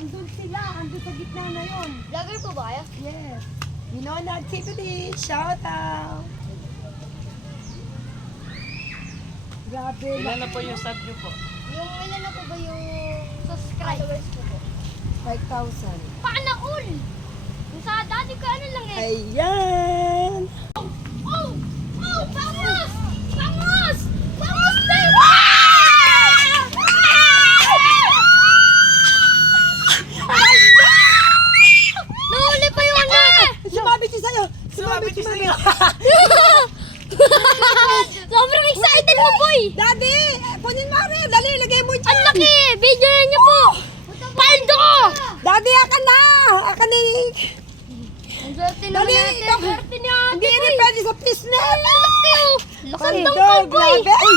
Andun sila, andun sa gitna na yun. Vlogger po ba kayo? Yes. Winona Activity, shout out. Grabe. Ilan na po yung sub nyo po? Yung ilan na po ba yung subscribers po po? 5,000. Paano all? Yung sa dati ko ano lang eh. Ayan. Oh! Oh! Vamos! Vamos! Vamos, baby! Nahuli pa yung ano eh! Sumabit siya sa'yo. Sumabit siya sa'yo. Sobrang excited mo, boy! Daddy, kunin mo rin. Dali, lagay mo dyan. Ang laki! Video niyo po! Paldo! Daddy, akan na. Akan ni. Ang swerte Dali, naman natin. ito. Swerte niya ate, Hindi rin boy. pwede sa business. Ang laki oh! Sandang Paldo, kal, boy! grabe. Ay,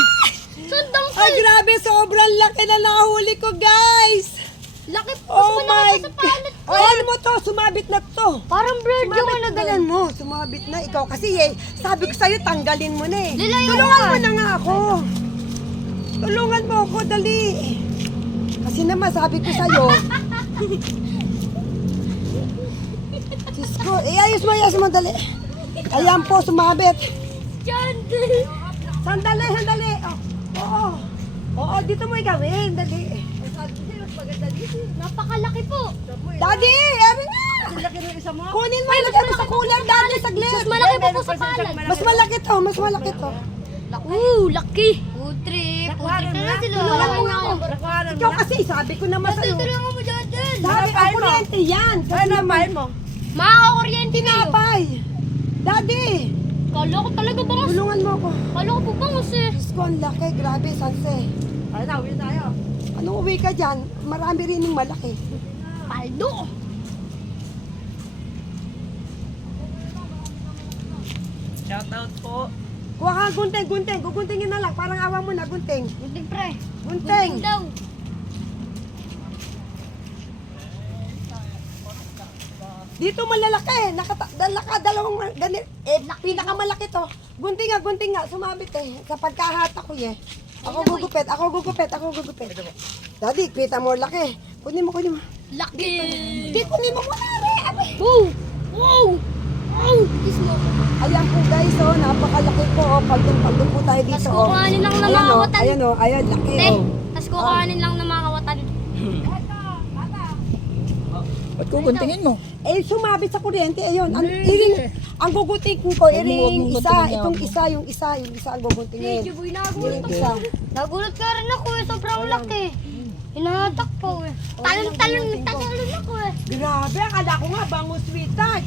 Sandang ay, kal! grabe. Sobrang laki na nahuli ko, guys. Laki po! Oh Mas malaki my pa sa palad ko! Oh, ano mo to? Sumabit na to. Parang blurred yung Sumabit ano na doon. ganan mo. Sumabit na. Ikaw kasi sabi ko sa'yo, tanggalin mo na eh. Lilayo Tulungan ka. mo na nga ako. Tulungan mo ako, dali. Kasi naman, sabi ko sa'yo. Diyos ko, ayos mo, dali. Ayan po, sumabit. Chandel! Sandali, sandali. Oh, oo. Oo, dito mo igawin, dali. Napakalaki po! Daddy, ano nga? Kunin mo, ilagay mo sa cooler, daddy, saglit. Mas malaki po po sa palad. Mas malaki to, mas malaki to. Laki! Putri! Putri na lang sila. Tulungan mo Wala ako. ako. Ikaw kasi, sabi ko naman sa'yo. Tulungan mo dyan dyan. Daddy, ang kuryente yan. Kasi naman, Makakakuryente kayo. tinapay. Daddy, Kala ko talaga bangas. tulungan mo ako. Kala ko po bangas eh. Diyos ko, ang laki, grabe, sanse. Ay na, uwi tayo. Anong uwi ka dyan? Marami rin yung malaki. Paldo! Shoutout po. Kuha ka, gunting, gunting. Guguntingin na lang, parang awa mo na, gunting. Gunting pre. Gunting. Gunting daw. Dito malalaki, nakadalawang ganit. Pinakamalaki to. Gunting nga, sumabit eh. Sa pagkahata ko eh. Ako gugupit. Daddy, kita mo laki. Kunin mo. Laki! Di, kunin mo muna rin. Abi. Wow! Wow! Wow! Kiss mo. Ayan po guys, oh, napakalaki po. Oh. Pagdun po tayo dito. Tas kukuhanin lang ng mga kawatan. Ayan, laki. Te, Oh. tas kukuhanin lang ng mga kawatan. Ba't kukuntingin mo? Eh, sumabit sa kuryente. Ayun, ang gugunting ko, iring isa. Itong isa, yung isa ang guguntingin. Medyo boy, nagulat Iring isa. ako. Nagulat ka rin ako eh, sobrang laki. Hinahatak po eh. Talon ako eh. Grabe, akala ko nga, bango sweetheart.